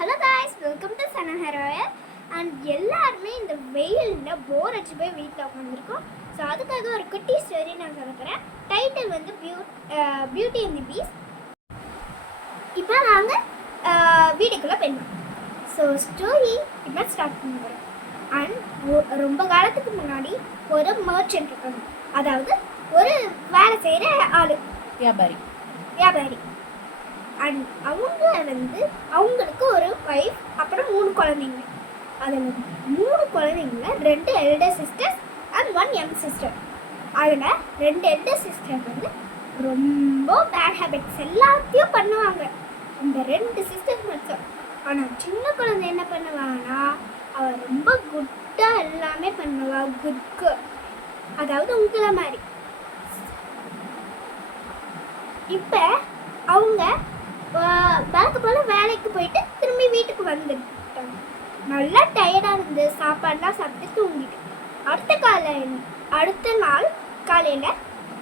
Hello guys, welcome to Sanaha Royal. And எல்லாருமே இந்த வெயிலில் போர் அடிச்சு போய் வீட்டில் உட்காந்துருக்கோம். ஸோ அதுக்காக ஒரு குட்டி ஸ்டோரி நான் சொல்ல போகிறேன். டைட்டில் வந்து பியூட்டி அண்ட் தி பீஸ்ட். இப்போ நாங்கள் வீட்டுக்குள்ளே போயிருந்தோம். ஸோ ஸ்டோரி இப்போ ஸ்டார்ட் பண்ண போகிறோம். அண்ட் ரொம்ப காலத்துக்கு முன்னாடி ஒரு மர்ச்சன்ட் இருக்காங்க, அதாவது ஒரு வேலை செய்கிற ஆள், வியாபாரி. அண்ட் அவங்க வந்து அவங்களுக்கு ஒரு ஒய்ஃப், அப்புறம் 3 குழந்தைங்க. அதில் 3 குழந்தைங்கள 2 elder sisters and 1 young sister. அதில் 2 எல்டர் சிஸ்டர் வந்து ரொம்ப பேட் ஹேபிட்ஸ் எல்லாத்தையும் பண்ணுவாங்க, இந்த 2 சிஸ்டர்ஸ் மட்டும். ஆனால் சின்ன குழந்தை என்ன பண்ணுவாங்கன்னா, அவள் ரொம்ப குட்டாக எல்லாமே பண்ணுவா, குட்கு, அதாவது உங்களை மாதிரி. இப்போ அவங்க வழக்கு போல் வேலைக்கு போயிட்டு திரும்பி வீட்டுக்கு வந்துட்டாங்க. நல்லா டயர்டாக இருந்து சாப்பாடுலாம் சாப்பிட்டு தூங்கிட்டு அடுத்த நாள் காலையில்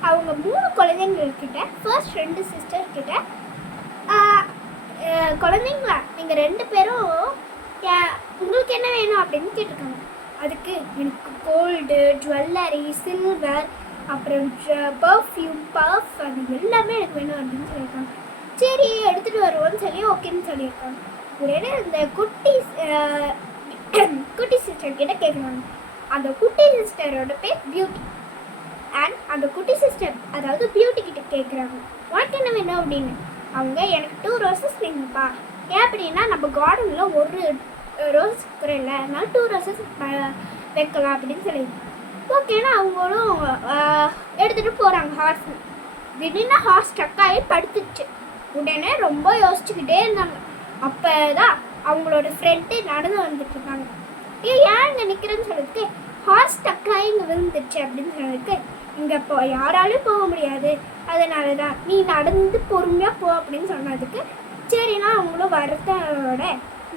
அவங்க 3 குழந்தைங்கக்கிட்ட, ஃபர்ஸ்ட் 2 சிஸ்டர்கிட்ட, குழந்தைங்களா நீங்கள் 2 பேரும் உங்களுக்கு என்ன வேணும் அப்படின்னு கேட்டிருக்காங்க. அதுக்கு எனக்கு கோல்டு, ஜுவல்லரி, சில்வர், அப்புறம் பர்ஃப்யூம், பர்ஃப், அது எல்லாமே எனக்கு வேணும் அப்படின்னு சொல்லியிருக்காங்க. சரி எடுத்துகிட்டு வருவோன்னு சொல்லி ஓகேன்னு சொல்லியிருக்காங்க. உடனே இந்த குட்டி சிஸ்டர் கிட்ட கேட்குறாங்க. அந்த குட்டி சிஸ்டரோட பேர் பியூட்டி. அண்ட் அந்த குட்டி சிஸ்டர், அதாவது பியூட்டி கிட்ட கேட்குறாங்க, உனக்கு என்ன வேணும் அப்படின்னு. அவங்க எனக்கு 2 ரோசஸ் வேணும்ப்பா. ஏன் அப்படின்னா நம்ம கார்டனில் ஒரு ரோஸ் இருக்கிற, அதனால 2 ரோசஸ் வைக்கலாம் அப்படின்னு சொல்லி ஓகேன்னா அவங்களும் எடுத்துகிட்டு போகிறாங்க. ஹார்ஸ் திடீர்னு ஹார்ஸ் ஸ்டக் ஆகி படுத்துச்சு. உடனே ரொம்ப யோசிச்சுக்கிட்டே இருந்தாங்க. அப்போ தான் அவங்களோட ஃப்ரெண்டு நடந்து வந்துட்டு இருக்காங்க. ஏன் இங்கே நிற்கிறேன்னு சொல்லிட்டு, ஹார்ஸ் ஸ்டக்காகி இங்கே விழுந்துச்சு அப்படின்னு சொல்லிட்டு, இங்கே யாராலையும் போக முடியாது, அதனால தான் நீ நடந்து பொறுமையாக போ அப்படின்னு சொன்னதுக்கு சரினா அவங்களும் வருத்தோட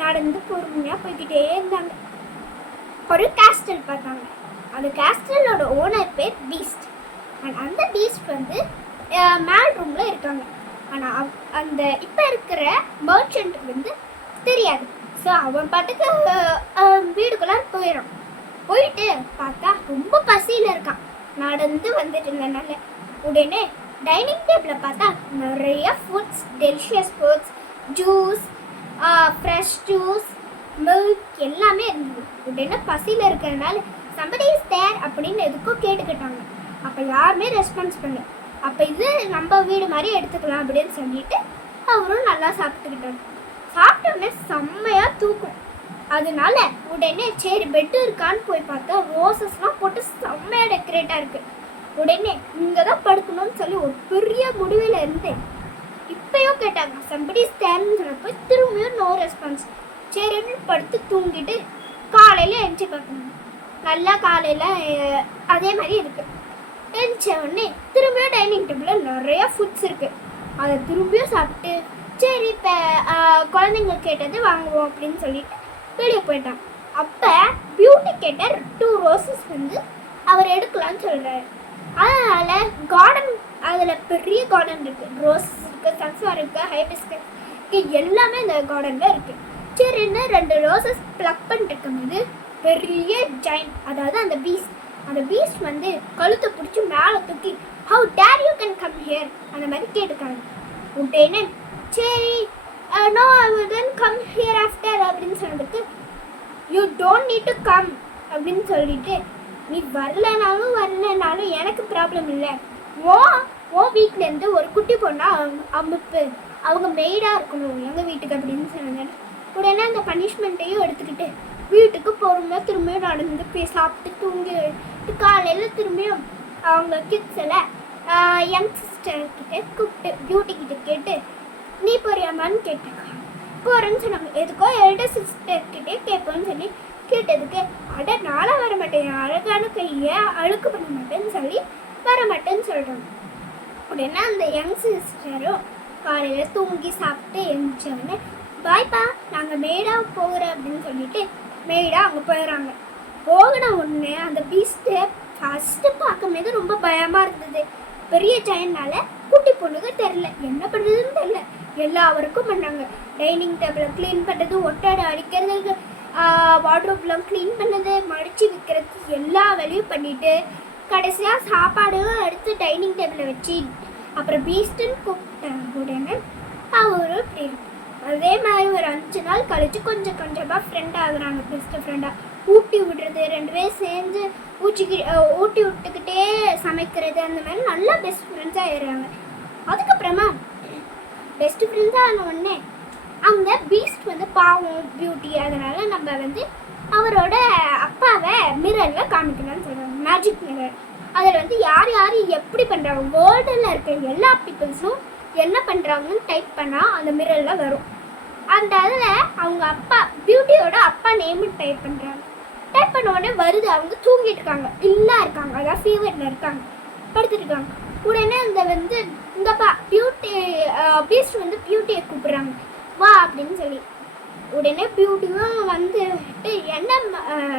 நடந்து பொறுமையாக போய்கிட்டே இருந்தாங்க. ஒரு கேஸ்டல் பார்த்தாங்க. அந்த கேஸ்டலோட ஓனர் பேர் பீஸ்ட். அண்ட் அந்த பீஸ்ட் வந்து மேல் ரூமில் இருக்காங்க. ஆனால் அந்த இப்போ இருக்கிற மர்ச்சன்ட்டுக்கு வந்து தெரியாது. ஸோ அவன் பாட்டுக்கு வீடுக்குள்ளே போயிட்டு பார்த்தா ரொம்ப பசியில் இருக்கான், நடந்து வந்துட்டு இருந்தனால. உடனே டைனிங் டேபிளில் பார்த்தா நிறைய foods, delicious foods, juice, fresh juice, milk எல்லாமே இருந்தது. உடனே பசியில் இருக்கிறதுனால somebody is there அப்படின்னு எதுக்கும் கேட்டுக்கிட்டாங்க. அப்போ யாருமே ரெஸ்பான்ஸ் பண்ணல. அப்போ இது நம்ம வீடு மாதிரி எடுத்துக்கலாம் அப்படின்னு சொல்லிட்டு அவரும் நல்லா சாப்பிட்டுக்கிட்டாரு. சாப்பிட்டோடனே செம்மையாக தூக்கும். அதனால உடனே சரி பெட்டு இருக்கான்னு போய் பார்த்தா ரோசஸ்லாம் போட்டு செம்மையாக டெக்கரேட்டாக இருக்குது. உடனே இங்கே தான் படுக்கணும்னு சொல்லி ஒரு பெரிய முடிவில் இருந்து இப்போயும் கேட்டாங்க, somebody is thereன்னு சொன்னப்போ திரும்பியும் நோ ரெஸ்பான்ஸ். சரின்னு படுத்து தூங்கிட்டு காலையில் எழுச்சி பார்க்கணும். நல்லா காலையில் அதே மாதிரி இருக்குது. எழுந்த உடனே திரும்பியும் டைனிங் டேபிளில் நிறையா ஃபுட்ஸ் இருக்குது. அதை திரும்பியும் சாப்பிட்டு சரி இப்போ குழந்தைங்க கேட்டது வாங்குவோம் அப்படின்னு சொல்லிட்டு வெளியே போயிட்டான். அப்போ பியூட்டி கேட்ட 2 ரோசஸ் வந்து அவர் எடுக்கலான்னு சொல்கிறாரு. அதனால் கார்டன், அதில் பெரிய கார்டன் இருக்குது, ரோசஸ் இருக்குது, சன்ஃப்ளவர் இருக்குது, ஹைபிஸ்கஸ் எல்லாமே இந்த கார்டனில் இருக்குது. சரின்னு 2 ரோசஸ் ப்ளக் பண்ணிட்டு இருக்கும்போது பெரிய ஜெயண்ட், அதாவது அந்த பீஸ்ட் வந்து கழுத்தை பிடிச்சி மேலே தூக்கி how dare you can come here அந்த மாதிரி கேட்டுக்காங்க. உடனே சரி no I will then come here after அப்படின்னு சொன்னதுக்கு you don't need to come அப்படின்னு சொல்லிட்டு, நீ வரலனாலும் எனக்கு ப்ராப்ளம் இல்லை. ஓ வீட்டிலேருந்து ஒரு குட்டி பொண்ணா அமுப்பு, அவங்க மெய்டாக இருக்கணும் எங்கள் வீட்டுக்கு அப்படின்னு சொன்னாங்க. உடனே அந்த பனிஷ்மெண்ட்டையும் எடுத்துக்கிட்டு வீட்டுக்கு பொறுமையாக திரும்பியும் நடந்து போய் சாப்பிட்டு தூங்கி காலையில் திரும்பியும் அவங்க கிட்ஸில் யங் சிஸ்டர்கிட்ட கூப்பிட்டு பியூட்டி கிட்ட கேட்டு நீ போறியாமான்னு கேட்டிருக்காங்க. போகிறேன்னு சொன்னாங்க. எதுக்கோ எல்டர் சிஸ்டர்கிட்டே கேட்போன்னு சொல்லி கேட்டதுக்கு அட நாளாக வர மாட்டேன், அழகான கையை அழுக்கு பண்ண மாட்டேன்னு சொல்லி வர மாட்டேன்னு சொல்கிறாங்க. உடனே அந்த யங் சிஸ்டரும் காலையில் தூங்கி சாப்பிட்டு எழுந்திரிச்சோடனே பாய்ப்பா நாங்கள் மேடாக போகிறோம் அப்படின்னு சொல்லிட்டு மேடாக அங்கே போயிடறாங்க. போகின உடனே அந்த பீஸ்ட்டு ஃபஸ்ட்டு பார்க்கும்போது ரொம்ப பயமாக இருந்தது. பெரிய ஜெயன்னால குட்டி பொண்ணுக்கு தெரில என்ன பண்ணுறதுன்னு தெரில. எல்லா ஒர்க்கும் பண்ணாங்க. டைனிங் டேபிளை க்ளீன் பண்ணுறது, ஒட்டடை அடிக்கிறது, வார்ட்ரோப்லாம் க்ளீன் பண்ணது, மடித்து வைக்கிறது, எல்லா வேலையும் பண்ணிவிட்டு கடைசியாக சாப்பாடும் எடுத்து டைனிங் டேபிளில் வச்சு அப்புறம் பீஸ்ட்டுன்னு கூப்பிட்டாங்க. உடனே அவரும் இப்படி அதே மாதிரி ஒரு 5 நாள் கழித்து கொஞ்சம் கொஞ்சமாக ஃப்ரெண்ட் ஆகுறாங்க. பெஸ்ட்டு ஃப்ரெண்டாக ஊட்டி விடுறது, 2 பேரும் சேர்ந்து ஊட்டி விட்டுக்கிட்டே சமைக்கிறது, அந்த மாதிரி நல்லா பெஸ்ட் ஃப்ரெண்ட்ஸாக ஆயிடுறாங்க. அதுக்கப்புறமா பெஸ்ட் ஃப்ரெண்ட்ஸாக ஆன உடனே அவங்க பீஸ்ட் வந்து பாவம் பியூட்டி, அதனால் நம்ம வந்து அவரோட அப்பாவை மிரரில் காமிக்கணும்னு சொல்கிறாங்க. Magic mirror. அதில் வந்து யார் யார் எப்படி பண்ணுறாங்க, வேர்ல்டில் இருக்க எல்லா பீப்புள்ஸும் என்ன பண்ணுறாங்கன்னு டைப் பண்ணால் அந்த மிரரில் வரும். அந்த அதில் அவங்க அப்பா பியூட்டியோட அப்பா நேமு டைப் பண்ணுறாங்க. டைப் பண்ண உடனே வருது. அவங்க தூங்கிட்டு இருக்காங்க, இல்லை இருக்காங்க, அதாவது ஃபீவரில் இருக்காங்க, படுத்துட்டு இருக்காங்க. உடனே அந்த வந்து இந்த பீஸ்ட் வந்து பியூட்டியை கூப்பிட்றாங்க, வா அப்படின்னு சொல்லி. உடனே பியூட்டியும் வந்துட்டு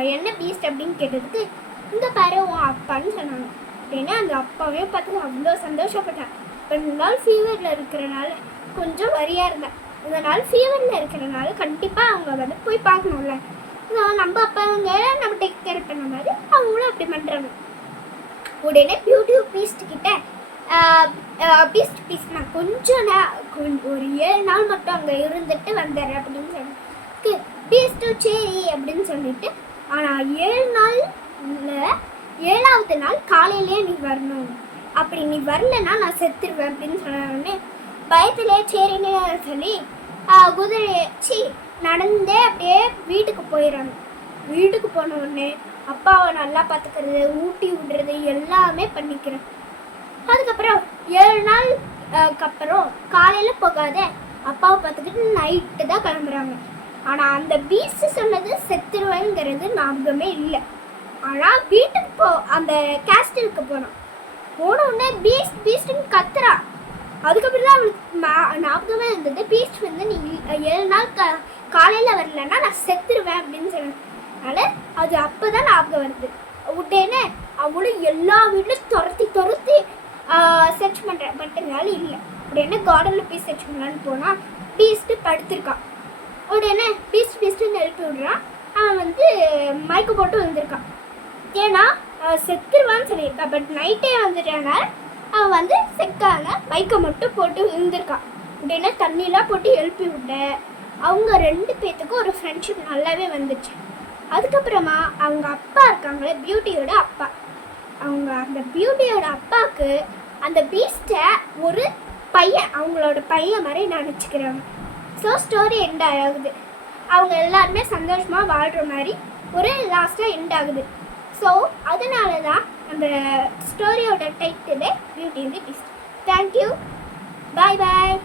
என்ன பீஸ்ட் அப்படின்னு கேட்டதுக்கு இந்த பாரு உன் அப்பான்னு சொன்னாங்க. உடனே அந்த அப்பாவே பார்த்து அவ்வளோ சந்தோஷப்பட்டேன். 2 நாள் ஃபீவரில் இருக்கிறனால கொஞ்சம் வரியாக இருந்தேன். இதனால் ஃபீவரில் இருக்கிறனால கண்டிப்பாக அவங்க வந்து போய் பார்க்கணும்ல, நம்ம அப்பாவங்க நம்ம டேக் கேர் பண்ண மாதிரி அவங்களும் அப்படி பண்ணுறாங்க. உடனே பியூட்டி பீஸ்ட் நான் கொஞ்சம் ஒரு 7 நாள் மட்டும் அங்கே இருந்துட்டு வந்துடுறேன் அப்படின்னு சொன்னேன். பீஸ்ட்டும் சரி அப்படின்னு சொல்லிட்டு, ஆனால் 7 நாளில் 7ஆவது நாள் காலையிலேயே நீ வரணும், அப்படி நீ வரலன்னா நான் செத்துருவேன் அப்படின்னு சொன்ன உடனே பயத்திலே சரின்னு சொல்லி குதிரைச்சி நடந்தே அப்படியே வீட்டுக்கு போயிடறாங்க. வீட்டுக்கு போன உடனே அப்பாவை நல்லா பார்த்துக்கிறது, ஊட்டி விடுறது எல்லாமே பண்ணிக்கிறேன். அதுக்கப்புறம் 7 நாள் அப்புறம் காலையில் போகாத அப்பாவை பார்த்துக்கிட்டு நைட்டு தான் கிளம்புறாங்க. ஆனால் அந்த பீஸ்ட் சொன்னது செத்துருவேங்கிறது ஞாபகமே இல்லை. ஆனால் வீட்டுக்கு அந்த கேஸ்டலுக்கு போன உடனே பீஸ்ட்னு கத்துறா. அதுக்கப்புறம் தான் அவளுக்கு ஞாபகமே இருந்தது, பீஸ்ட் வந்து நீ 7 நாள் காலையில் வரலன்னா நான் செத்துருவேன் அப்படின்னு சொன்னேன். அதனால் அது அப்போ தான் ஞாபகம் வருது. உடனே அவளும் எல்லா வீட்லையும் துரத்தி சர்ச் பண்ணுறேன், பட் என்னால இல்லை. உடனே கார்டனில் போய் சர்ச் பண்ணலான்னு போனால் பீஸ்ட்டு படுத்திருக்கான். உடனே பீஸ்ட்டுன்னு எழுப்பி விடுறான். அவன் வந்து மயக்க போட்டு வந்திருக்கான். ஏன்னா செத்துருவான்னு சொல்லியிருக்கான், பட் நைட்டே வந்துட்டாங்க. அவன் வந்து செக்கான மயக்க மட்டும் போட்டு விழுந்திருக்கான். உடனே தண்ணியெலாம் போட்டு எழுப்பி விட்ட அவங்க 2 பேர்த்துக்கும் ஒரு ஃப்ரெண்ட்ஷிப் நல்லாவே வந்துச்சு. அதுக்கப்புறமா அவங்க அப்பா இருக்காங்களே, பியூட்டியோட அப்பா, அவங்க அந்த பியூட்டியோட அப்பாவுக்கு அந்த பீஸ்ட்டை ஒரு பையன், அவங்களோட பையன் மாதிரி நினச்சிக்கிறாங்க. ஸோ ஸ்டோரி எண்ட் ஆகுது. அவங்க எல்லாருமே சந்தோஷமாக வாழ்கிற மாதிரி ஒரு லாஸ்ட்டாக எண்ட் ஆகுது. ஸோ அதனால தான் அந்த ஸ்டோரியோட டைட்டிலே beauty and the beast. Thank you, bye bye.